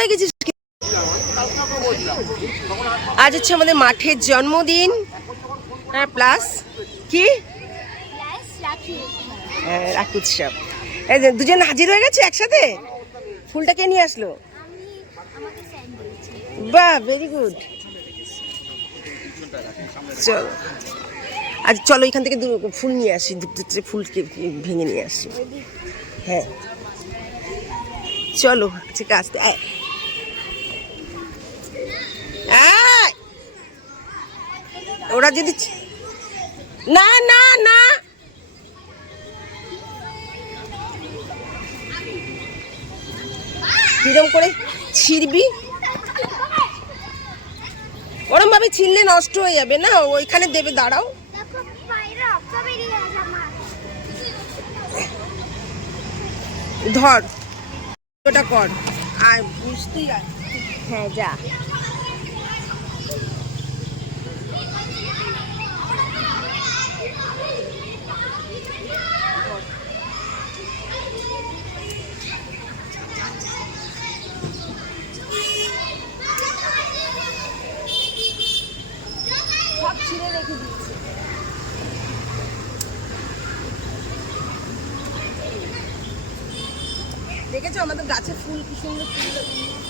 হয়ে গেছিস আজ হচ্ছে আমাদের মাঠের জন্মদিন। হ্যাঁ প্লাস কি? হ্যাঁ, রাখি উৎসব। দুজন হাজির হয়ে গেছে একসাথে? ফুলটা কে নিয়ে আসলো? বাহ ভেরি গুড চলো। আজ চলো এখান থেকে ফুল নিয়ে আসি দুটো ফুলকে ভেঙে নিয়ে আসি। হ্যাঁ। চলো ঠিক আছে ওরা যদি না না না। কিরম করে ছিড়বি? ওরম ভাবে ছিললে নষ্ট হয়ে যাবে না? ওইখানে দেবে, দাঁড়াও। ধর ওটা কর। আর বুঝতেই হ্যাঁ যা। ছিঁড়ে রেখে দিয়েছি। দেখেছ আমাদের গাছে ফুল কি সুন্দর ফুল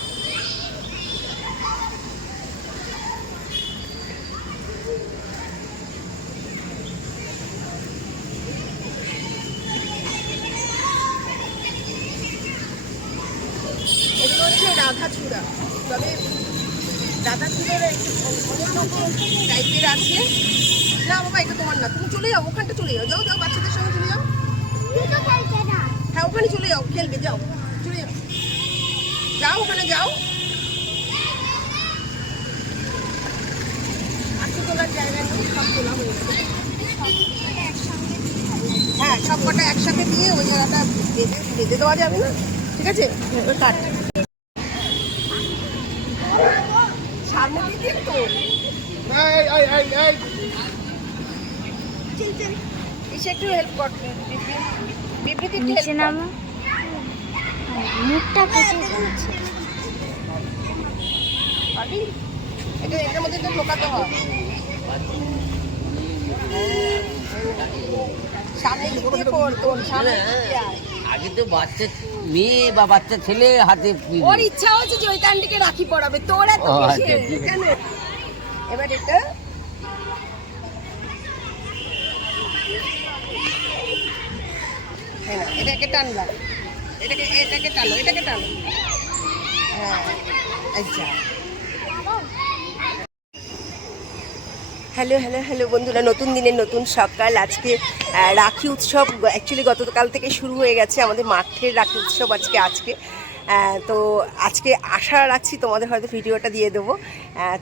রকম টাইপের আছে। না বাবা, এটা তোমার না, তুমি চলে যাও, ওখানটা চলে যাও যাও যাও, বাচ্চাদের সঙ্গে চলে যাও। হ্যাঁ ওখানে চলে যাও, খেলবে, যাও, চলে যাও। যাও, ওখানে যাও। আজকে তোলার জায়গা নেই, সব তোলা হ্যাঁ সব কটা একসাথে দিয়ে ওই জায়গাটা বেঁধে বেঁধে দেওয়া যাবে না, ঠিক আছে? কাট সামনে দিয়ে তো এই এই এই এই এসে একটু হেল্প করতে বিবৃতি নিচে নামো। মুখটা কেটে যাচ্ছে পারবি? এটা এটার মধ্যে তো ঢোকাতে সামনে দিক দিয়ে তোর সামনে দিক দিয়ে আয়। আগে তো বাচ্চা মেয়ে বা বাচ্চা ছেলে হাতে। ওর ইচ্ছা হচ্ছে যে আন্টিকে রাখি পড়াবে। তোর এত। কেন? এবার এটা হ্যাঁ এটাকে টানলাম এটাকে এটাকে টানো এটাকে টানো। হ্যাঁ আচ্ছা হ্যালো হ্যালো হ্যালো বন্ধুরা, নতুন দিনের নতুন সকাল। আজকে রাখি উৎসব অ্যাকচুয়ালি গতকাল থেকে শুরু হয়ে গেছে। আমাদের মাঠের রাখি উৎসব আজকে আজকে। তো আজকে আশা রাখছি তোমাদের হয়তো ভিডিওটা দিয়ে দেবো।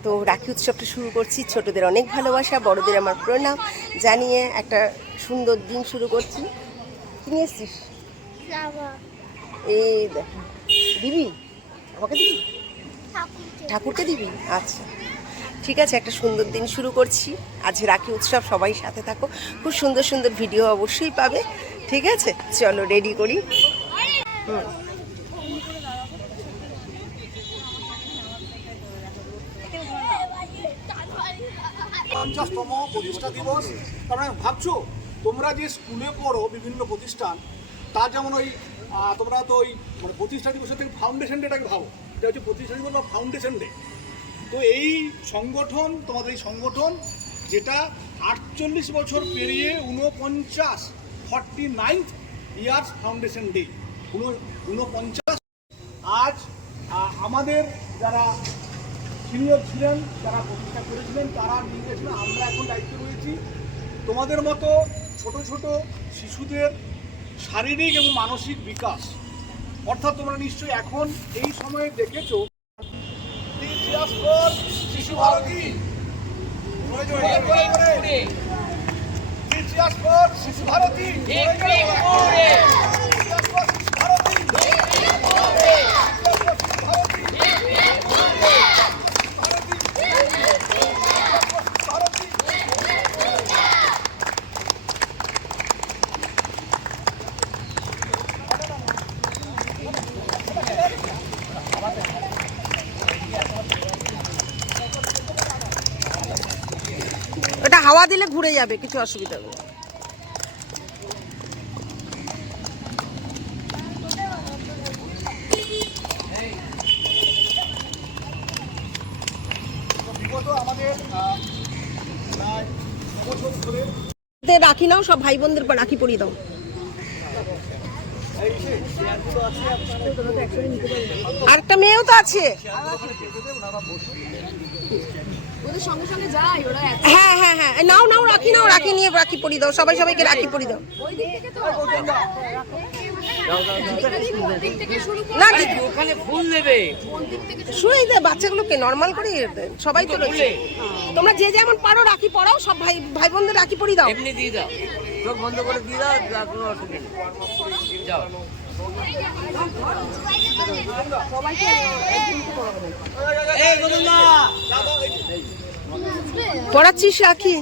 তো রাখি উৎসবটা শুরু করছি। ছোটদের অনেক ভালোবাসা বড়দের আমার প্রণাম জানিয়ে একটা সুন্দর দিন শুরু করছি। কি নিয়ে এসছিস? এই দেখো দিবি? আমাকে দিবি? ঠাকুরকে দিবি? আচ্ছা। ঠিক আছে একটা সুন্দর দিন শুরু করছি। আজ রাখি উৎসব সবাই সাথে থাকো। খুব সুন্দর সুন্দর ভিডিও অবশ্যই পাবে। ঠিক আছে চলো রেডি করি। হুম। পঞ্চাশতম প্রতিষ্ঠা দিবস। তার মানে ভাবছ, তোমরা যে স্কুলে পড়ো বিভিন্ন প্রতিষ্ঠান তা যেমন ওই তোমরা তো ওই মানে প্রতিষ্ঠা দিবসের থেকে ফাউন্ডেশন ডেটাকে ভাবো। এটা হচ্ছে প্রতিষ্ঠা দিবস বা ফাউন্ডেশন ডে তো এই সংগঠন, তোমাদের এই সংগঠন, যেটা আটচল্লিশ বছর পেরিয়ে ঊনপঞ্চাশ forty ninth years foundation day ঊনপঞ্চাশ, আজ আমাদের যারা সিনিয়র ছিলেন, যারা প্রতিষ্ঠা করেছিলেন, তারা নিয়ে গেছিলেন আমরা এখন দায়িত্বে রয়েছি। তোমাদের মতো ছোট ছোট শিশুদের শারীরিক এবং মানসিক বিকাশ, অর্থাৎ তোমরা নিশ্চয়ই এখন এই সময়ে দেখেছ শিশু ভারতী। শিশু ভারতী। শিশু ভারতী। দিলে ঘুরে যাবে, কিছু অসুবিধা নেই। রাখি নাও, সব ভাই বোনদের পর রাখি পরিয়ে দাও। আরেকটা মেয়েও তো আছে। ওদের সঙ্গে সঙ্গে যাই ওরা হ্যাঁ হ্যাঁ হ্যাঁ নাও নাও রাখি নাও রাখি নিয়ে রাখি পরিয়ে দাও সবাই সবাইকে রাখি পরিয়ে দাও ওই দিক থেকে তো দিক থেকে শুরু করে না ওখানে ফুল শুয়ে দে বাচ্চাগুলোকে নর্মাল করে সবাই তো রয়েছে তোমরা যে যেমন পারো রাখি পড়াও সব ভাই ভাই বোনদের রাখি পরিয়ে দাও এমনি দিয়ে দাও চোখ বন্ধ করে দিয়ে দাও কোনো অসুবিধা নেই যাও পড়াচ্ছিস রাখি।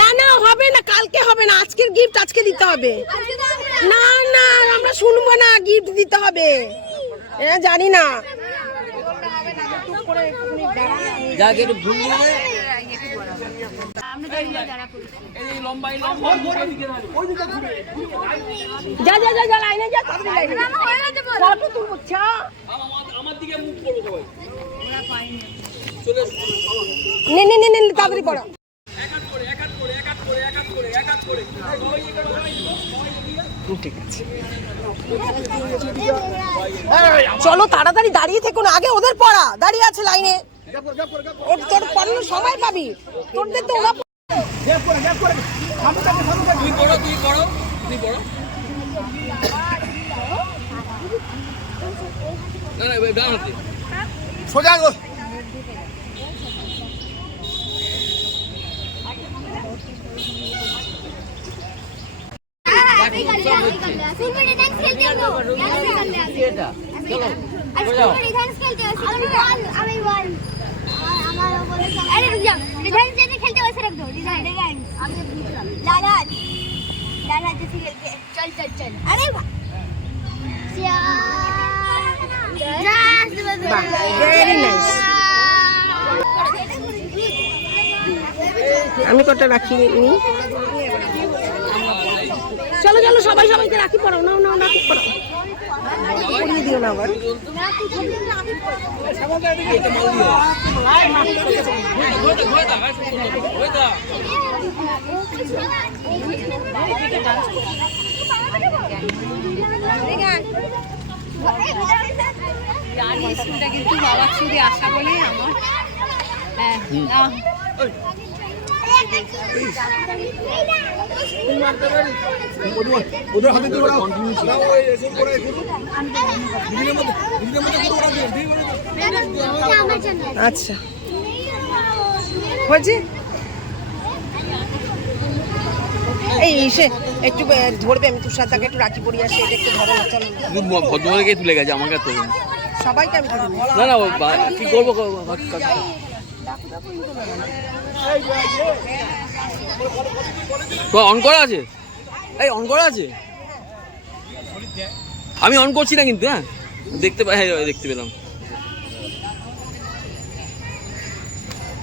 না না, হবে না, কালকে হবে না, আজকের গিফট আজকে দিতে হবে। না না, আমরা শুনব না গিফট দিতে হবে। জানি না। একটু ফুল দিয়ে দে এই লম্বাই লম্বা যা যা যা যা লাইনে যা তাড়াতাড়ি লাইনে যা। ফটো তুলবো চা আমার দিকে মুখ করো সবাই চলে। নে নে নে নে তাড়াতাড়ি পড়া ঠিক আছে চলো তাড়াতাড়ি দাঁড়িয়ে থেকো না। আগে ওদের পড়া। দাঁড়িয়ে আছে লাইনে। তোর পড়ানোর সময় পাবি। তোরদের তো ওরা গ্যাপ করে গ্যাপ করে। সামনে থাকে সামনে থাকে তুই পড়ো তুই পড়ো তুই পড়ো। না না ডান হাতে। সোজা চল চল চল। अरे আমি কটা রাখি নি? চলো চলো সবাই সবাইকে রাখি পড়াও নাও নাও রাখি পড়াও। পড়িয়ে দিও না আবার। স্কুলটা কিন্তু বাবার শুধু আশা বলে আমার। হ্যাঁ ওদের হাতে দিয়ে ওরা না, ওই এসব করে দিদির মধ্যে দিদির মধ্যে করে ওরা দিয়ে, দিয়ে আচ্ছা। হয়েছে এই সে একটু ধরবে আমি তুষার তাকে একটু রাখি পরিয়ে আসি এটা একটু ধরো না চলো তুলে গেছে আমাকে তোলে সবাইকে আমি না না কি করব তো অন করা আছে? এই অন করা আছে? আমি অন করছি না কিন্তু হ্যাঁ? দেখতে পা- হ্যাঁ দেখতে পেলাম।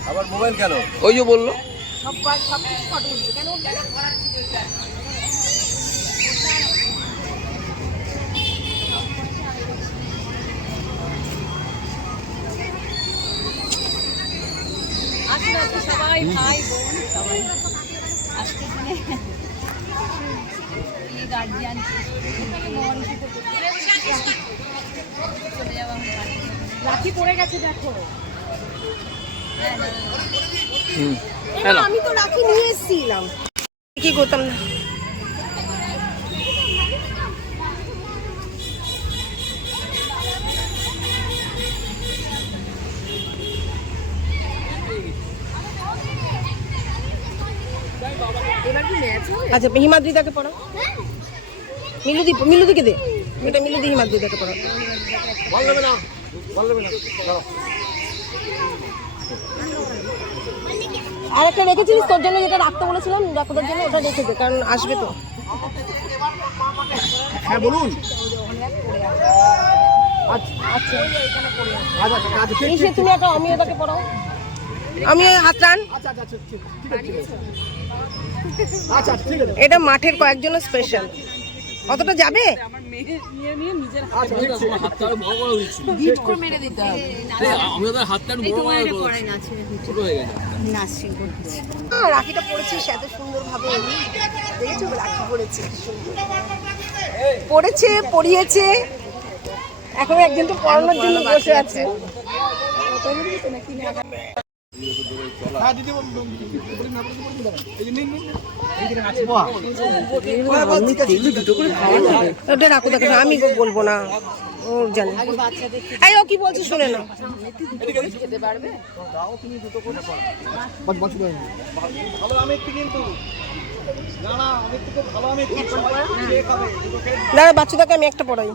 আবার মোবাইল কেন? ওই যে বলল। আজকে আজকে সবাই ভাই বোন সবাই। আজকে এখানে গার্জিয়ান চলে যাব আমি রাখি পড়ে গেছে দেখো। হুম। আমি তো রাখি নিয়ে এসেছিলাম। কি করতাম না। আচ্ছা হিমাদ্রিদাকে পড়াও মিলুদি মিলুদিকে দে। এটা মিলুদি হিমাদ্রিদাকে পড়াও। আর একটা রেখেছিলিস তোর জন্য যেটা রাখতে বলেছিলাম ডাক্তারদের জন্য ওটা রেখে দে কারণ আসবে তো। হ্যাঁ বলুন। আচ্ছা। আচ্ছা আচ্ছা আচ্ছা আচ্ছা তুমি একটা আমি এটাকে পড়াও। আমি হাত টান আচ্ছা আচ্ছা আচ্ছা ঠিক আছে ঠিক আছে। আচ্ছা ঠিক আছে। এটা মাঠের কয়েকজনের স্পেশাল কতটা যাবে? রাখিটা এত সুন্দর ভাবে দেখেছ রাখি পরেছে কি সুন্দর। এখন একজন তো পড়ানোর জন্য বসে আছে। আমি বলব না ও জানে। এই ও কি বলছে শুনে না। করে ভালো আমি কিন্তু বাচ্চাটাকে আমি একটা পড়াই।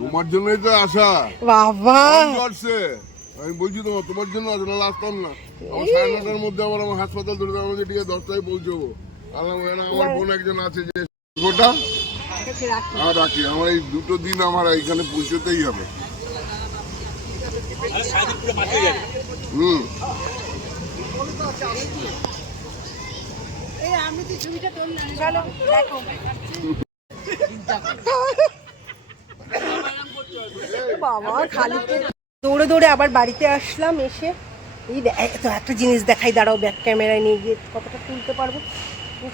তোমার জন্যই তো আসা বাবা। আমি বলছি তোমার তোমার জন্য আসে নাহলে আসতাম না। আমার সাড়ে নটার মধ্যে আবার আমার হাসপাতাল ধরে দেওয়া আমাকে ঠিক দশটায় পৌঁছবো। না আমার বোন একজন আছে যে গোটা। আর রাখি আমার এই দুটো দিন আমার এইখানে পৌঁছতেই হবে। হুম। চলো দেখো। বাবা খালি। দৌড়ে দৌড়ে আবার বাড়িতে আসলাম এসে। এই তো একটা জিনিস দেখাই, দাঁড়াও ব্যাক ক্যামেরায় নিয়ে গিয়ে কতটা তুলতে পারব।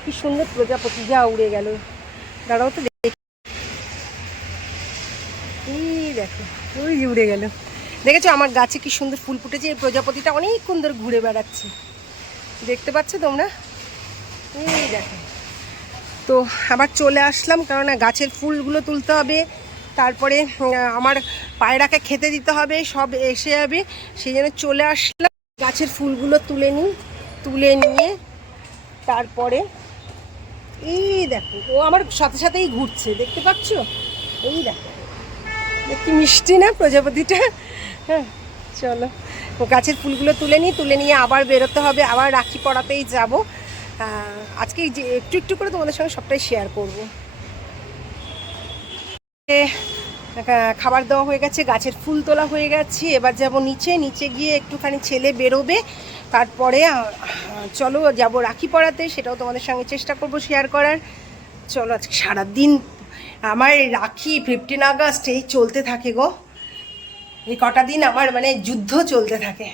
কি সুন্দর প্রজাপতি, যা উড়ে গেল। দাঁড়াও তো দেখি। এই দেখো, ওই উড়ে গেল। দেখেছ আমার গাছে কি সুন্দর ফুল ফুটেছে? এই প্রজাপতিটা অনেকক্ষণ ধরে ঘুরে বেড়াচ্ছে। দেখতে পাচ্ছ তোমরা? এই দেখো। তো আবার চলে আসলাম, কেননা গাছের ফুলগুলো তুলতে হবে। তারপরে আমার পায়রাকে খেতে দিতে হবে, সব এসে যাবে। সেই জন্য চলে আসলাম। গাছের ফুলগুলো তুলে নিই, তুলে নিয়ে তারপরে এই দেখো, ও আমার সাথে সাথেই ঘুরছে, দেখতে পাচ্ছ? এই দেখো কি মিষ্টি না প্রজাপতিটা? হ্যাঁ চলো। ও গাছের ফুলগুলো তুলে নিই, তুলে নিয়ে আবার বেরোতে হবে, আবার রাখি পড়াতেই যাব। আজকে যে একটু একটু করে তোমাদের সঙ্গে সবটাই শেয়ার করব। খাবার দেওয়া হয়ে গেছে, গাছের ফুল তোলা হয়ে গেছে। এবার যাব নিচে নিচে গিয়ে একটুখানি ছেলে বেরোবে। তারপরে চলো যাব রাখি পড়াতে, সেটাও তোমাদের সঙ্গে চেষ্টা করব শেয়ার করার। চলো আজকে সারাদিন আমার রাখি ফিফটিন আগস্ট, এই চলতে থাকে গো। এই কটা দিন আমার মানে যুদ্ধ চলতে থাকে।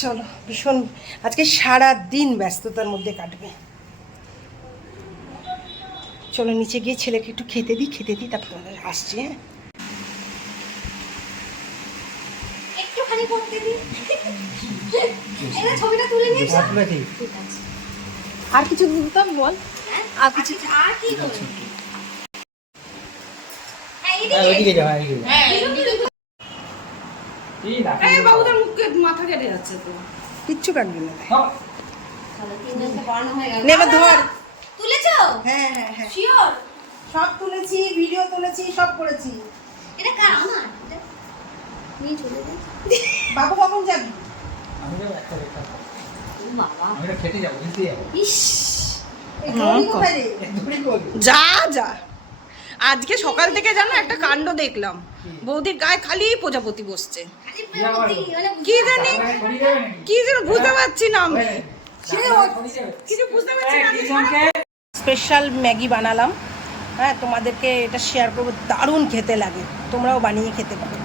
চলো, ভীষণ, আজকে সারা দিন ব্যস্ততার মধ্যে কাটবে। চলো নিচে গিয়ে ছেলেকে একটু খেতে দিই খেতে দিই তারপর তোমাদের আসছি হ্যাঁ? একটুখানি করতে দিন ছবিটা তুলে নিয়ে এসো। আর কিছু দিতাম বল। আর কিছু আর কি? হ্যাঁ। কিচ্ছু কাটবে না। হয়ে। এবার ধর। হ্যাঁ হ্যাঁ হ্যাঁ। শিওর সব তুলেছি ভিডিও তুলেছি সব করেছি। এটা কার? আমার? নিয়ে চলে যাই। বাবু কখন যাবি? বাবা। খেটে ইস? যা যা। আজকে সকাল থেকে জানো একটা কাণ্ড দেখলাম। বৌদির গায়ে খালি প্রজাপতি বসছে। কি জানি? কি যেন বুঝতে পারছি না আমি। কিছু বুঝতে পারছি না স্পেশাল ম্যাগি বানালাম। হ্যাঁ তোমাদেরকে এটা শেয়ার করব। দারুণ খেতে লাগে। তোমরাও বানিয়ে খেতে পারো।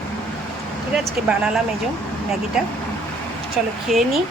ঠিক আছে? বানালাম এই যে ম্যাগিটা। চলো খেয়ে নিই